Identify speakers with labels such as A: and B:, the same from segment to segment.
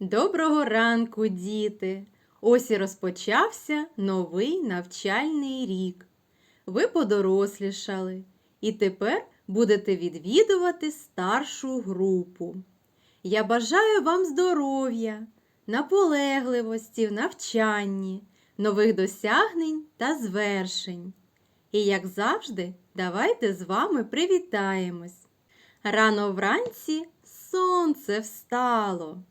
A: Доброго ранку, діти! Ось і розпочався новий навчальний рік. Ви подорослішали і тепер будете відвідувати старшу групу. Я бажаю вам здоров'я, наполегливості в навчанні, нових досягнень та звершень. І, як завжди, давайте з вами привітаємось. Рано вранці сонце встало.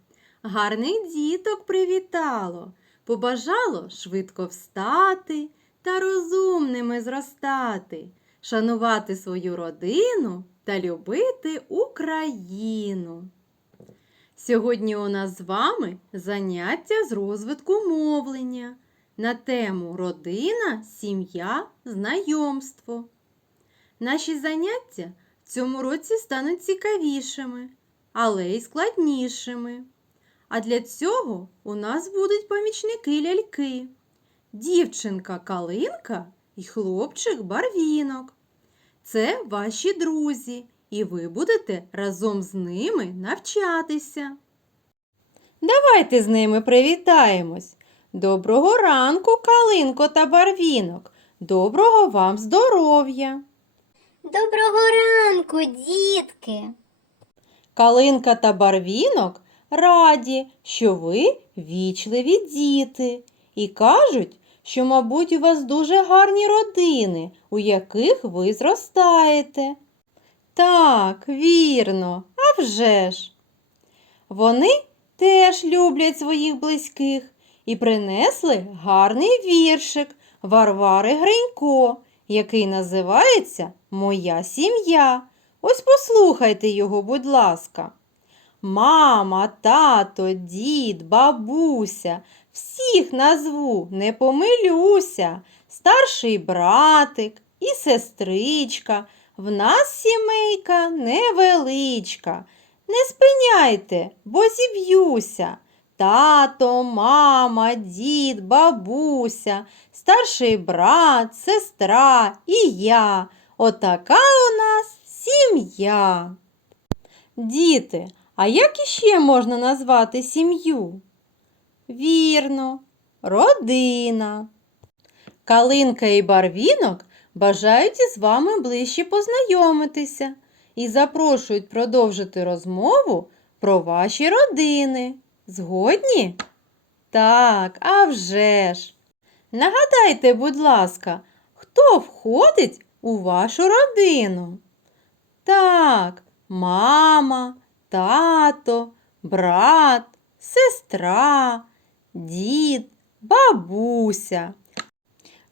A: Гарних діток привітало, побажало швидко встати та розумними зростати, шанувати свою родину та любити Україну. Сьогодні у нас з вами заняття з розвитку мовлення на тему родина, сім'я, знайомство. Наші заняття в цьому році стануть цікавішими, але й складнішими. А для цього у нас будуть помічники ляльки, дівчинка калинка і хлопчик барвінок. Це ваші друзі, і ви будете разом з ними навчатися. Давайте з ними привітаємось. Доброго ранку, калинко та барвінок. Доброго вам здоров'я!
B: Доброго ранку, дітки!
A: Калинка та барвінок раді, що ви вічливі діти, і кажуть, що, мабуть, у вас дуже гарні родини, у яких ви зростаєте. Так, вірно, а вже ж. Вони теж люблять своїх близьких і принесли гарний віршик Варвари Гринько, який називається Моя сім'я. Ось послухайте його, будь ласка. Мама, тато, дід, бабуся, всіх назву, не помилюся, старший братик і сестричка. В нас сімейка невеличка. Не спиняйте, бо зіб'юся. Тато, мама, дід, бабуся, старший брат, сестра і я. Отака у нас сім'я. Діти, а як іще можна назвати сім'ю? Вірно, родина. Калинка і барвінок бажають із вами ближче познайомитися і запрошують продовжити розмову про ваші родини. Згодні? Так, а вже ж. Нагадайте, будь ласка, хто входить у вашу родину? Так, мама, тато, брат, сестра, дід, бабуся.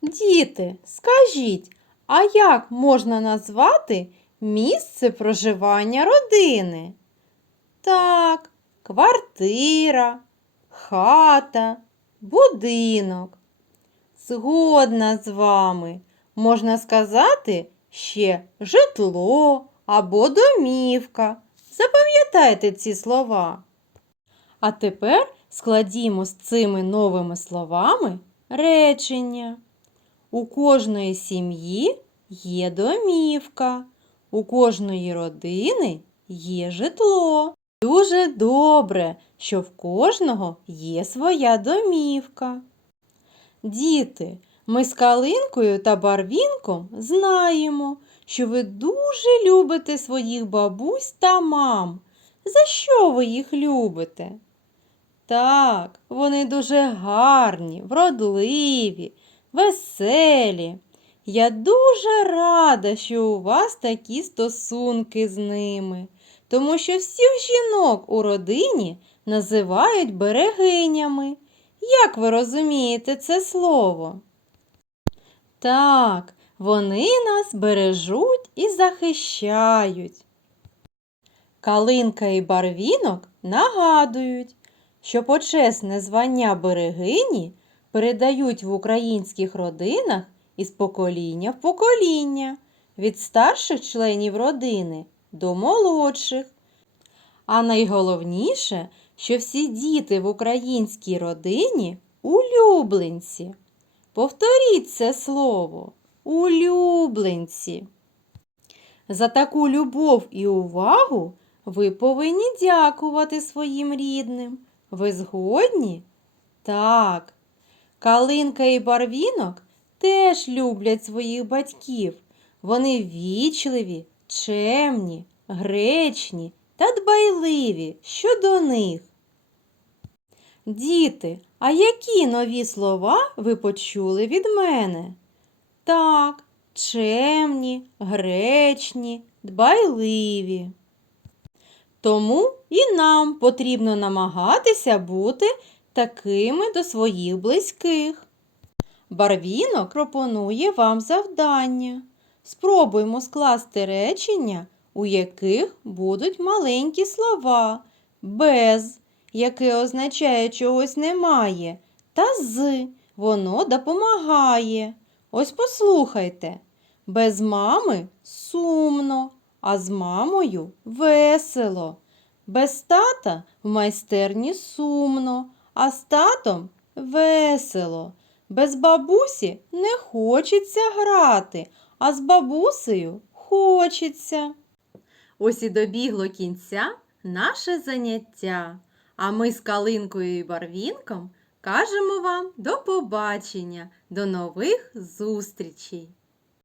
A: Діти, скажіть, а як можна назвати місце проживання родини? Так, квартира, хата, будинок. Згодна з вами. Можна сказати ще житло або домівка. Запам'ятайте ці слова. А тепер складімо з цими новими словами речення. У кожної сім'ї є домівка, у кожної родини є житло. Дуже добре, що в кожного є своя домівка. Діти, ми з Калинкою та Барвінком знаємо, що ви дуже любите своїх бабусь та мам. За що ви їх любите? Так, вони дуже гарні, вродливі, веселі. Я дуже рада, що у вас такі стосунки з ними, тому що всіх жінок у родині називають берегинями. Як ви розумієте це слово? Так, вони нас бережуть і захищають. Калинка і барвінок нагадують, що почесне звання берегині передають в українських родинах із покоління в покоління, від старших членів родини до молодших. А найголовніше, що всі діти в українській родині улюбленці. Повторіть це слово улюбленці. За таку любов і увагу ви повинні дякувати своїм рідним. Ви згодні? Так. Калинка і барвінок теж люблять своїх батьків. Вони вічливі, чемні, гречні та дбайливі щодо них. Діти, а які нові слова ви почули від мене? Так, чемні, гречні, дбайливі. Тому і нам потрібно намагатися бути такими до своїх близьких. Барвінок пропонує вам завдання. Спробуймо скласти речення, у яких будуть маленькі слова без, яке означає чогось немає, та з воно допомагає. Ось послухайте. Без мами сумно, а з мамою весело. Без тата в майстерні сумно, а з татом весело. Без бабусі не хочеться грати, а з бабусею хочеться. Ось і добігло кінця наше заняття. А ми з Калинкою і Барвінком кажемо вам до побачення, до нових зустрічей!